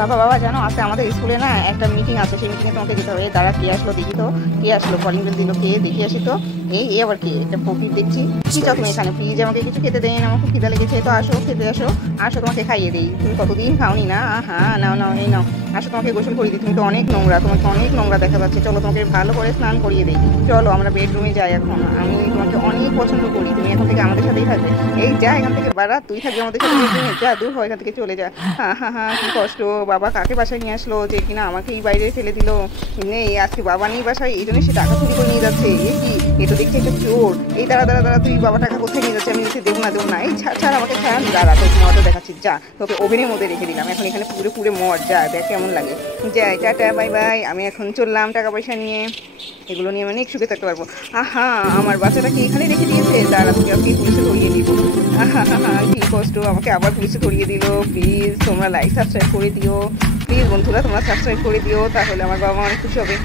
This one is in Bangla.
বাবা বাবা জানো আজকে আমাদের স্কুলে না একটা মিটিং আছে, সেই মিটিংয়ে তোমাকে যেতে হবে। দাঁড়া কে আসলো দেখি তো, কে আসলো, কলিং বেল দিল, কে দেখি আসি তো। এই আবার কে, একটা ফকির দেখছি। কি চাও তুমি এখানে? প্লিজ আমাকে কিছু খেতে দেন, আমার খুব খিদা লেগেছে। তো আসো খেতে আসো, আসো তোমাকে খাইয়ে দিই। তুমি কতদিন খাওনি না? হ্যাঁ নাও নাও এই নাও, আসো তোমাকে গোসল করিয়ে দিই। তুমি তো অনেক নোংরা, তোমাকে অনেক নোংরা দেখা যাচ্ছে। চলো তোমাকে ভালো করে স্নান করিয়ে দিই। চলো আমরা বেডরুমে যাই এখন। আমি তোমাকে অনেক পছন্দ করি, তুমি এখন থেকে আমাদের সাথেই থাকবে। এই যা এখান থেকে, বাড়া তুই থাকবি আমাদের সাথে বেডরুমে, যা দূর হয় এখান থেকে, চলে যা। হ্যাঁ হ্যাঁ হ্যাঁ, কি কষ্ট। বাবা কাকে বাসায় নিয়ে আসলো যে কিনা আমাকে এই বাইরে ফেলে দিল। নেই আজকে বাবা নেই বাসায়, এই জন্য সে টাকা চুরি করে নিয়ে যাচ্ছে। এ কি, এ তো দেখছি একটা চোর। এই দাঁড়া দাঁড়া দাঁড়া, তুই বাবা টাকা কোথায় নিয়ে যাচ্ছে? আমি নিচে দেবো না দেবো না। এই ছাড় ছাড় আমাকে, ছাড়। দাঁড়া তোকে মজা দেখাচ্ছি, যা তোকে ওভেনের মধ্যে রেখে দিলাম, এখন এখানে পুরো পুরো মর, যা দেখ কেমন লাগে। যাই, টাটা বাই বাই, আমি এখন চললাম টাকা পয়সা নিয়ে। এগুলো নিয়ে মানে সুখে থাকতে পারবো। আহা, আমার বাচ্চাটাকে এখানে রেখে দিয়েছে, দাঁড়া তোকে আজকে পুলিশে ধরিয়ে দিব। আহা হা হা, কি কষ্ট, আমাকে আবার পুলিশে ধরিয়ে দিল। প্লিজ তোমরা লাইক সাবস্ক্রাইব করে দিও, প্লিজ বন্ধুরা তোমরা সাবস্ক্রাইব করে দিও, তাহলে আমার বাবা অনেক খুশি হবে।